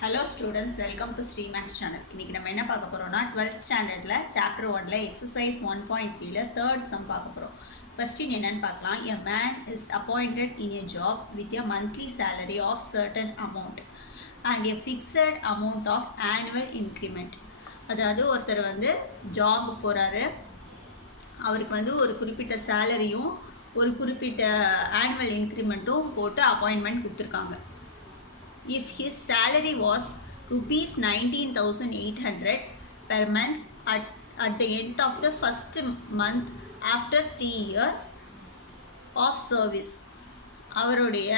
Hello students, welcome to StreamMax channel. இன்னைக்கு நம்ம என்ன பார்க்க போறோம்னா 12th standardல chapter 1ல exercise 1.3ல third sum பார்க்க போறோம். First என்னன்னு பார்க்கலாம். A man is appointed in a job with a monthly salary of certain amount and a fixed amount of annual increment. அதாவது ஒருத்தர் வந்து ஜாப் போறாரு. அவருக்கு வந்து ஒரு குறிப்பிட்ட சேலரியும் ஒரு குறிப்பிட்ட ஆனுவல் இன்க்ரிமெண்ட்டும் போட்டு அப்பாயின்மெண்ட் கொடுத்துருக்காங்க. If his salary was rupees 19,800 per month at the end of the first month after 3 years of service, அவருடைய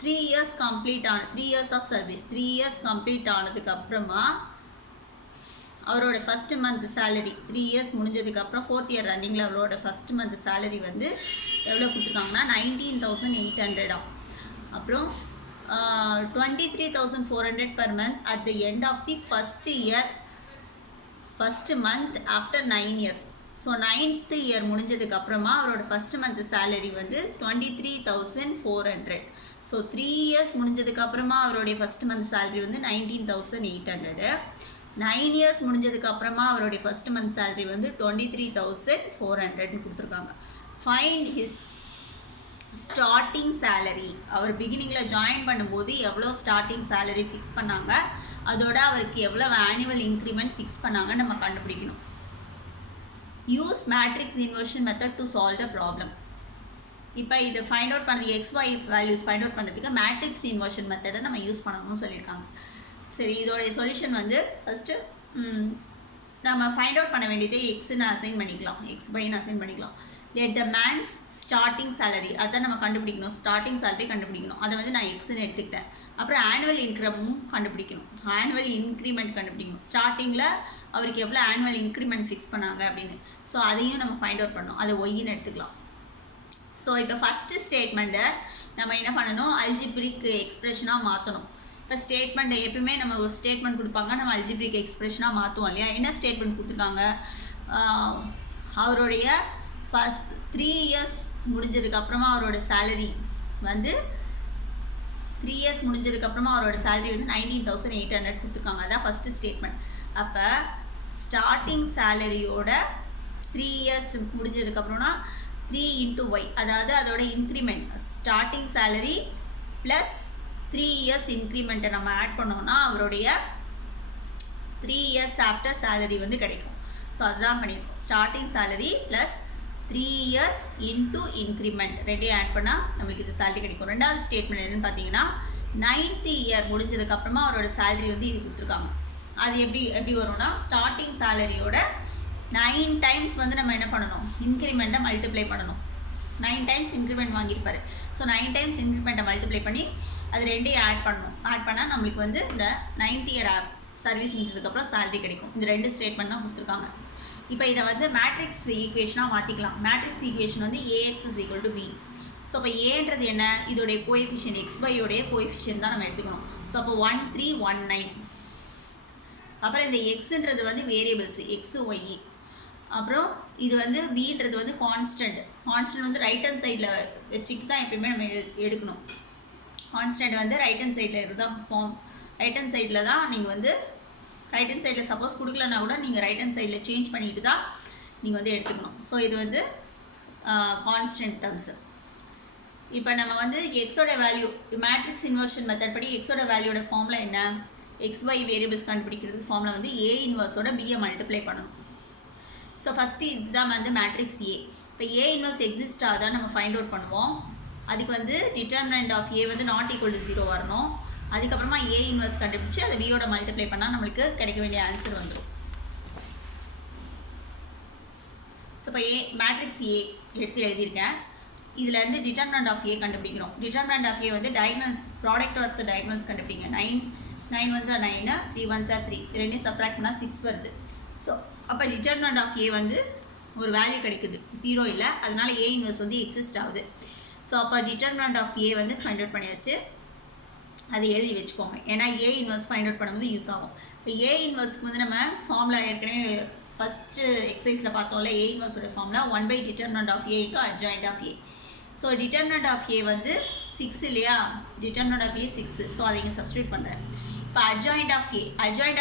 3 years complete ஆன 3 years of service 3 years complete ஆனதுக்கு அப்புறமா அவரோட ஃபஸ்ட்டு மந்த் சேலரி 3 இயர்ஸ் முடிஞ்சதுக்கப்புறம் 4th year ரன்னிங்கில் அவரோட first month salary வந்து எவ்வளோ கொடுத்துருக்காங்கன்னா 19,800 அப்புறம் 23,400 per month at the end of the first month after 9 years. So 9th year முடிஞ்சதுக்கு அப்புறமா அவரோட ஃபஸ்ட் மந்த் சேலரி வந்து 23,400. ஸோ 3 இயர்ஸ் முடிஞ்சதுக்கு அப்புறமா அவருடைய ஃபஸ்ட் மந்த் சேலரி வந்து 19,800. 9 இயர்ஸ் முடிஞ்சதுக்கு அப்புறமா அவருடைய ஃபஸ்ட் மந்த் சேலரி வந்து 23,400 கொடுத்துருக்காங்க. Find his starting salary. அவர் பிகினிங்கில் ஜாயின் பண்ணும்போது எவ்வளோ ஸ்டார்டிங் சேலரி ஃபிக்ஸ் பண்ணாங்க, அதோட அவருக்கு எவ்வளோ ஆனுவல் இன்க்ரிமெண்ட் ஃபிக்ஸ் பண்ணாங்க நம்ம கண்டுபிடிக்கணும். Use matrix inversion method to solve the problem. இப்போ இது ஃபைண்ட் அவுட் பண்ணது XY வேல்யூஸ் ஃபைண்ட் அவுட் பண்ணுறதுக்கு மேட்ரிக்ஸ் இன்வர்ஷன் மெத்தடை நம்ம யூஸ் பண்ணணும்னு சொல்லியிருக்காங்க. சரி, இதோடைய சொல்யூஷன் வந்து ஃபஸ்ட்டு நம்ம ஃபைண்ட் அவுட் பண்ண வேண்டியது எக்ஸ்ன்னு அசைன் பண்ணிக்கலாம், XYன்னு அசைன் பண்ணிக்கலாம். Let the mens starting salary, அதான் நம்ம கண்டுபிடிக்கணும். ஸ்டார்டிங் சேலரி கண்டுபிடிக்கணும், அதை வந்து நான் எக்ஸ்ன்னு எடுத்துக்கிட்டேன். அப்புறம் ஆனுவல் இன்க்ரிமெண்ட்டும் கண்டுபிடிக்கணும், ஆனுவல் இன்க்ரிமெண்ட் கண்டுபிடிக்கணும். ஸ்டார்டிங்கில் அவருக்கு எவ்வளோ ஆனுவல் இன்க்ரிமெண்ட் ஃபிக்ஸ் பண்ணாங்க அப்படின்னு. ஸோ அதையும் நம்ம ஃபைண்ட் அவுட் பண்ணணும், அதை ஒய்ன்னு எடுத்துக்கலாம். ஸோ இப்போ ஃபஸ்ட்டு ஸ்டேட்மெண்ட்டை நம்ம என்ன பண்ணணும், அல்ஜிப்ரிக் எக்ஸ்ப்ரெஷனாக மாற்றணும். இப்போ ஸ்டேட்மெண்ட்டை எப்பவுமே நம்ம ஒரு ஸ்டேட்மெண்ட் கொடுப்பாங்க, நம்ம அல்ஜிப்ரிக் எக்ஸ்ப்ரெஷனாக மாற்றுவோம் இல்லையா. என்ன ஸ்டேட்மெண்ட் கொடுத்துருக்காங்க, அவருடைய ஃபஸ்ட் 3 இயர்ஸ் முடிஞ்சதுக்கப்புறமா அவரோட சேலரி வந்து 3 இயர்ஸ் முடிஞ்சதுக்கப்புறமா அவரோட சேலரி வந்து 19,800 கொடுத்துருக்காங்க. அதான் ஃபஸ்ட்டு ஸ்டேட்மெண்ட். அப்போ ஸ்டார்டிங் சேலரியோட 3 இயர்ஸ் முடிஞ்சதுக்கப்புறம்னா 3 × Y, அதாவது அதோட increment starting salary plus 3 years இன்க்ரிமெண்ட்டை நம்ம ஆட் பண்ணோம்னா அவருடைய 3 இயர்ஸ் ஆஃப்டர் சேலரி வந்து கிடைக்கும். ஸோ அதுதான் பண்ணியிருக்கோம். Starting salary plus 3 years into increment ரெண்டையும் ஆட் பண்ணால் நம்மளுக்கு இது சேலரி கிடைக்கும். ரெண்டாவது ஸ்டேட்மெண்ட் என்னென்னு பார்த்தீங்கன்னா 9th இயர் முடிஞ்சதுக்கப்புறமா அவரோட சேலரி வந்து இது கொடுத்துருக்காங்க. அது எப்படி வரும்னா, ஸ்டார்டிங் சேலரியோட 9 டைம்ஸ் வந்து நம்ம என்ன பண்ணணும், இன்க்ரிமெண்ட்டை மல்டிப்ளை பண்ணணும். 9 டைம்ஸ் இன்க்ரிமெண்ட் வாங்கியிருப்பார். ஸோ 9 டைம்ஸ் இன்க்ரிமெண்ட்டை மல்டிப்ளை பண்ணி அது ரெண்டையும் ஆட் பண்ணணும். ஆட் பண்ணால் நம்மளுக்கு வந்து இந்த 9th இயர் சர்வீஸ் முடிஞ்சதுக்கப்புறம் சேலரி கிடைக்கும். இந்த 2 ஸ்டேட்மெண்ட் தான் கொடுத்துருக்காங்க. இப்போ இதை வந்து மேட்ரிக்ஸ் ஈக்குவேஷனாக மாற்றிக்கலாம். மேட்ரிக்ஸ் ஈக்குவேஷன் வந்து AX = B. ஸோ இப்போ ஏன்றது என்ன, இதோடைய கோஎஃபிஷியன்ட் XYயோடைய கோஎஃபிஷியன்ட் தான் நம்ம எடுத்துக்கணும். ஸோ அப்போ 1 3 1 9. அப்புறம் இந்த எக்ஸுன்றது வந்து வேரியபிள்ஸ் XY. அப்புறம் இது வந்து Bன்றது வந்து கான்ஸ்டன்ட் வந்து ரைட் ஹேண்ட் சைடில் வச்சுட்டு தான் எப்பயுமே நம்ம எடுக்கணும். கான்ஸ்டன்ட் வந்து ரைட் ஹேண்ட் சைடில் இருந்தால் ஃபார்ம், ரைட் ஹேண்ட் சைடில் தான் நீங்கள் வந்து ரைட் ஹேண்ட் சைடில் சப்போஸ் கொடுக்கலன்னா கூட நீங்கள் ரைட் ஹேண்ட் சைடில் சேஞ்ச் பண்ணிட்டு தான் நீங்கள் வந்து எடுத்துக்கணும். ஸோ இது வந்து கான்ஸ்டன்ட் டேர்ம்ஸு. இப்போ நம்ம வந்து எக்ஸோட வேல்யூ மேட்ரிக்ஸ் இன்வர்ஷன் மெத்தட் படி எக்ஸோட வேல்யூட ஃபார்மில் என்ன, XY வேரியபிள்ஸ் கண்டுபிடிக்கிறதுக்கு ஃபார்மில் வந்து A இன்வர்ஸோட Bயை மல்டிப்ளை பண்ணணும். ஸோ ஃபஸ்ட்டு இதுதான் வந்து மேட்ரிக்ஸ் A. இப்போ A இன்வர்ஸ் எக்ஸிஸ்ட் ஆகுதான் நம்ம ஃபைண்ட் அவுட் பண்ணுவோம். அதுக்கு வந்து டிட்டர்மினன்ட் ஆஃப் A வந்து not equal to 0 வரணும். அதுக்கப்புறமா A இன்வர்ஸ் கண்டுபிடிச்சி அதை Bயோட மல்டிப்ளை பண்ணால் நம்மளுக்கு கிடைக்க வேண்டிய ஆன்சர் வந்துடும். ஸோ இப்போ மேட்ரிக்ஸ் A எடுத்து எழுதியிருக்கேன். இதிலேருந்து டிட்டர்மினன்ட் ஆஃப் A கண்டுபிடிக்கிறோம். டிட்டர்மினன்ட் ஆஃப் A வந்து diagonals, product of the diagonals கண்டுபிடிங்க. 9 1s are 9, 3 1s are 3. இது ரெண்டையும் சப்ராக்ட் பண்ணால் 6 வருது. ஸோ அப்போ டிட்டர்மினன்ட் ஆஃப் A வந்து ஒரு வேல்யூ கிடைக்குது, 0 இல்லை, அதனால A இன்வர்ஸ் வந்து எக்ஸிஸ்ட் ஆகுது. ஸோ அப்போ டிட்டர்மினன்ட் ஆஃப் A வந்து ஃபைண்ட் அவுட் பண்ணியாச்சு, அதை எழுதி வச்சுக்கோங்க. ஏன்னா A இன்வர்ஸ் ஃபைண்ட் அவுட் பண்ணும்போது யூஸ் ஆகும். இப்போ A இன்வர்ஸ்க்கு வந்து நம்ம ஃபார்முலா ஏற்கனவே ஃபஸ்ட்டு எக்ஸசைஸில் பார்த்தோம்ல, A இன்வர்ஸோட formula 1/determinant of A × adjoint of A. So determinant of A வந்து 6 இல்லையா, டிட்டர்மினன்ட் ஆஃப் ஏ 6. ஸோ அதை இங்கே சப்ஸ்டியூட் பண்ணுறேன். இப்போ அட்ஜாயிண்ட்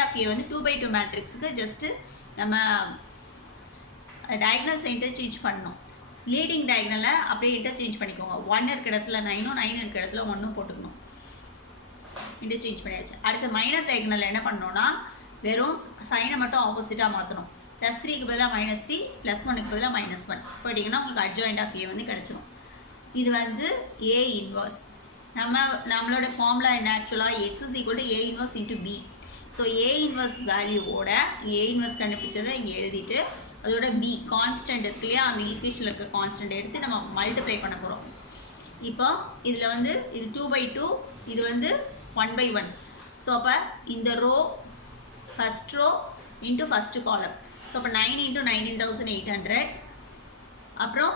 ஆஃப் ஏ வந்து 2/2 மேட்ரிக்ஸுக்கு ஜஸ்ட்டு நம்ம டயக்னல்ஸ் இன்டர்சேஞ்ச் பண்ணணும். லீடிங் டயக்னலை அப்படியே இன்டர்சேஞ்ச் பண்ணிக்கோங்க. 1 இருக்கிற இடத்துல 9, 9 இருக்கிற இடத்துல 1 போட்டுக்கணும். இன்டர்சேஞ்ச் பண்ணியாச்சு. அடுத்து மைனர் டயக்னல் என்ன பண்ணணும்னா வெறும் சைனை மட்டும் ஆப்போசிட்டாக மாற்றணும். +3க்கு பதிலாக -3, +1க்கு பதிலாக -1 போட்டிங்கன்னா உங்களுக்கு அட்ஜாயிண்ட் ஆஃப் ஏ வந்து கிடச்சிடும். இது வந்து ஏ இன்வர்ஸ். நம்மளோட ஃபார்முலா என்ன ஆக்சுவலாக x = A inverse × B. So A inverse வேல்யூவோட ஏ இன்வர்ஸ் கண்டுபிடிச்சதை இங்கே எழுதிட்டு அதோட B கான்ஸ்டன்ட் இருக்கு இல்லையா, அந்த ஈக்குவேஷனில் இருக்க கான்ஸ்டன்ட் எடுத்து நம்ம மல்டிப்ளை பண்ண போகிறோம். இப்போ இதில் வந்து இது 2/2, இது வந்து 1/1. ஸோ அப்போ இந்த row first row into first column. So அப்போ 9 × 19,800, அப்புறம்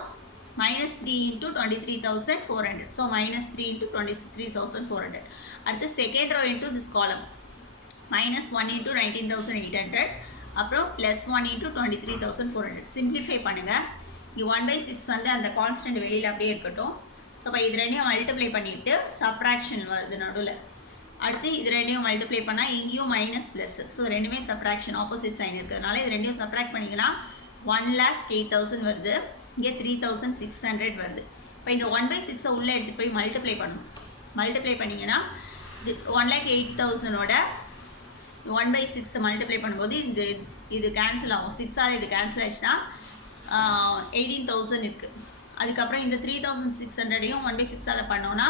-3 × 23,400. ஸோ -3 × 23,400. அடுத்து செகண்ட் ரோ இன்ட்டு திஸ் காலம் -1 × 19,800, அப்புறம் +1 × 23,400. சிம்பிளிஃபை பண்ணுங்கள். இங்கே 1/6 வந்து அந்த கான்ஸ்டன்ட் வெளியில் அப்படியே இருக்கட்டும். ஸோ அப்போ இது ரெண்டையும் மல்டிப்ளை பண்ணிவிட்டு சப்ராக்ஷன் வருது நடுவில். அடுத்து இது ரெண்டையும் மல்டிப்ளை பண்ணால் இங்கேயும் மைனஸ் ப்ளஸ். ஸோ ரெண்டுமே சப்ராக்ஷன் ஆப்போசிட் சைன் இருக்கிறதுனால இது ரெண்டையும் சப்ராக்ட் பண்ணிங்கன்னா 1,08,000 வருது. இங்கே 3,600 வருது. இப்போ இந்த 1/6 உள்ளே எடுத்து போய் மல்டிப்ளை பண்ணணும். மல்டிப்ளை பண்ணிங்கன்னா இது 1,08,000ஓட 1/6 மல்டிப்ளை பண்ணும்போது இது கேன்சல் ஆகும். 6ஆல் இது கேன்சல் ஆகிடுச்சுன்னா 18,000 இருக்குது. அதுக்கப்புறம் இந்த 3,600ஐயும் 1/6ஆல் பண்ணோன்னா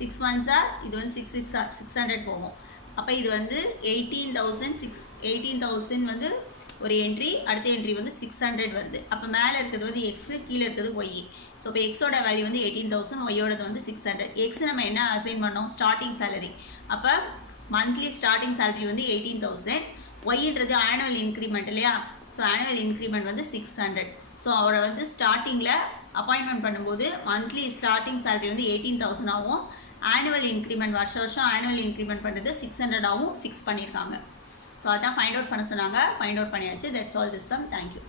6 1s இது வந்து 600 போகும். அப்போ இது வந்து 18,000 வந்து ஒரு என்ட்ரி, அடுத்த என்ட்ரி வந்து 600 வருது. அப்போ மேலே இருக்கிறது வந்து எக்ஸு, கீழே இருக்கிறது ஒய். ஸோ இப்போ எக்ஸோட வேல்யூ வந்து 18,000, ஒய்யோடது வந்து 600. எக்ஸ் நம்ம என்ன அசைன் பண்ணோம், ஸ்டார்டிங் சேலரி. அப்போ மந்த்லி ஸ்டார்டிங் சேலரி வந்து 18,000. ஒய்ன்றது ஆனுவல் இன்க்ரிமெண்ட் இல்லையா, ஸோ ஆனுவல் இன்க்ரிமெண்ட் வந்து 600. ஸோ அவரை வந்து ஸ்டார்டிங்கில் அப்பாயின்மெண்ட் பண்ணும்போது மந்த்லி ஸ்டார்டிங் சேலரி வந்து 18,000 ஆகும். ஆனுவல் இன்க்ரிமெண்ட் வருஷம் ஆனுவல் இன்க்ரிமெண்ட் பண்ணுறது 600 ஆகும் ஃபிக்ஸ் பண்ணியிருக்காங்க. ஸோ அதான் ஃபைண்ட் அவுட் பண்ண சொன்னாங்க. ஃபைண்ட் அவுட் பண்ணியாச்சு. That's all this sum. Thank you.